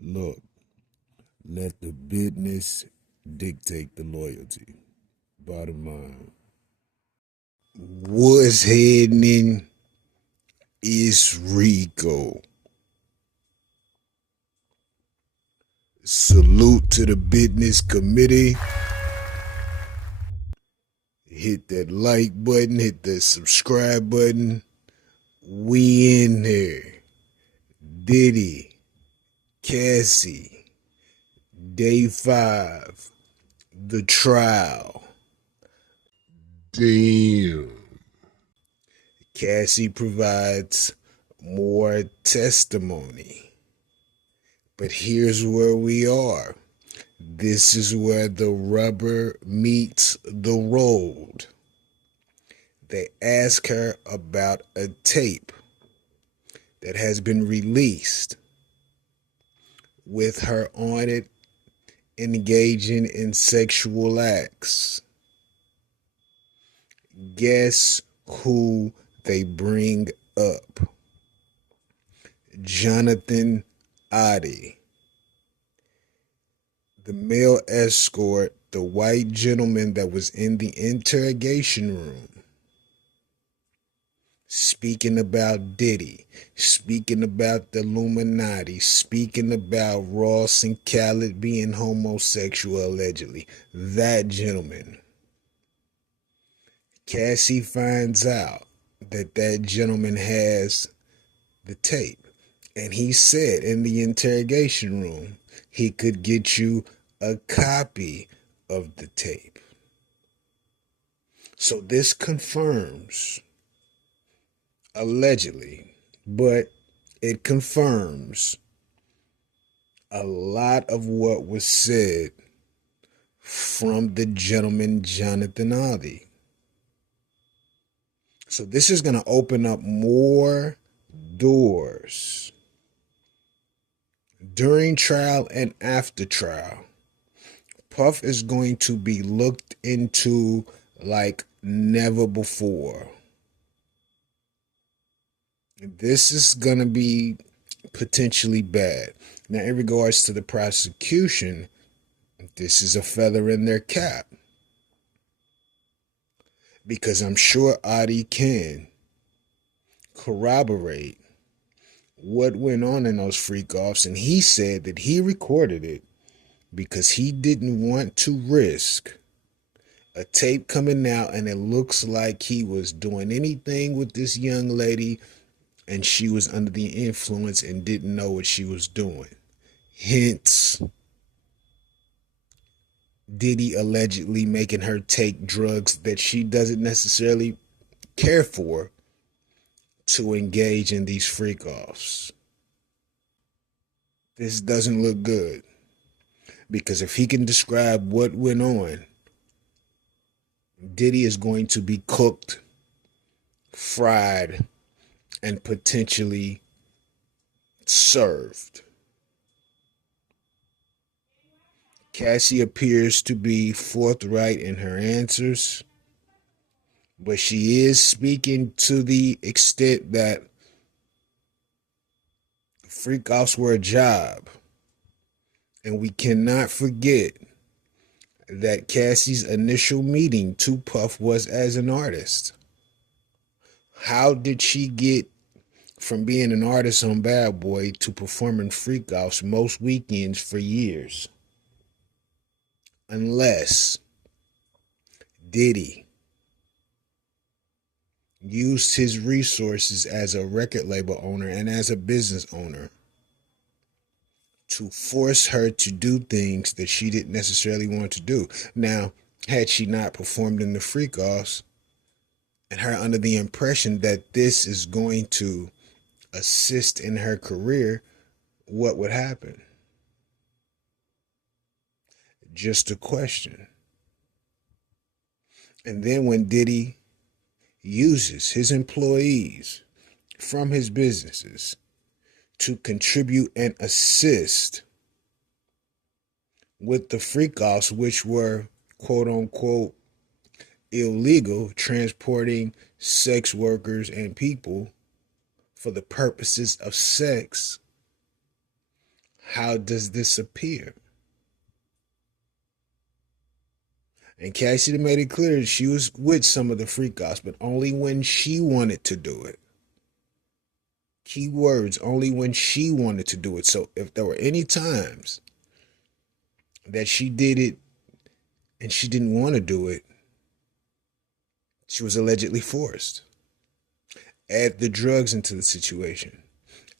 Look, let the business dictate the loyalty. Bottom line. What's happening is Rico. Salute to the business committee. Hit that like button, hit that subscribe button. We in here. Diddy, Cassie, day 5, the trial. Damn. Cassie provides more testimony. But here's where we are. This is where the rubber meets the road. They ask her about a tape that has been released with her on it engaging in sexual acts. Guess who they bring up? Jonathan Oddi, the male escort, the white gentleman that was in the interrogation room, speaking about Diddy, speaking about the Illuminati, speaking about Ross and Khaled being homosexual allegedly. That gentleman. Cassie finds out that that gentleman has the tape. And he said in the interrogation room he could get you a copy of the tape. So this confirms, allegedly, but it confirms a lot of what was said from the gentleman Jonathan Oddi. So this is going to open up more doors during trial and after trial. Puff is going to be looked into like never before. This is going to be potentially bad. Now, in regards to the prosecution, this is a feather in their cap. Because I'm sure Oddi can corroborate what went on in those freak offs, and he said that he recorded it because he didn't want to risk a tape coming out and it looks like he was doing anything with this young lady and she was under the influence and didn't know what she was doing. Hence, Diddy allegedly making her take drugs that she doesn't necessarily care for to engage in these freak offs. This doesn't look good. Because if he can describe what went on, Diddy is going to be cooked, fried, and potentially served. Cassie appears to be forthright in her answers, but she is speaking to the extent that freak offs were a job. And we cannot forget that Cassie's initial meeting to Puff was as an artist. How did she get from being an artist on Bad Boy to performing freak offs most weekends for years? Unless Diddy used his resources as a record label owner and as a business owner to force her to do things that she didn't necessarily want to do. Now, had she not performed in the freak offs and her under the impression that this is going to assist in her career, what would happen? Just a question. And then when Diddy uses his employees from his businesses to contribute and assist with the freak offs, which were quote unquote illegal, transporting sex workers and people for the purposes of sex, How does this appear? And Cassie made it clear she was with some of the freak offs, but only when she wanted to do it. Key words, only when she wanted to do it. So if there were any times that she did it and she didn't want to do it, she was allegedly forced. Add the drugs into the situation.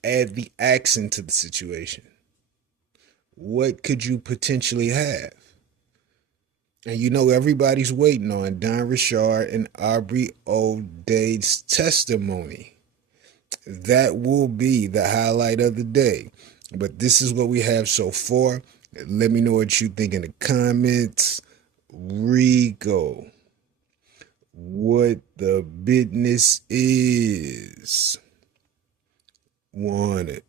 Add the acts into the situation. What could you potentially have? And you know everybody's waiting on Don Richard and Aubrey O'Dade's testimony. That will be the highlight of the day. But this is what we have so far. Let me know what you think in the comments. Rico, what the business is. Want it.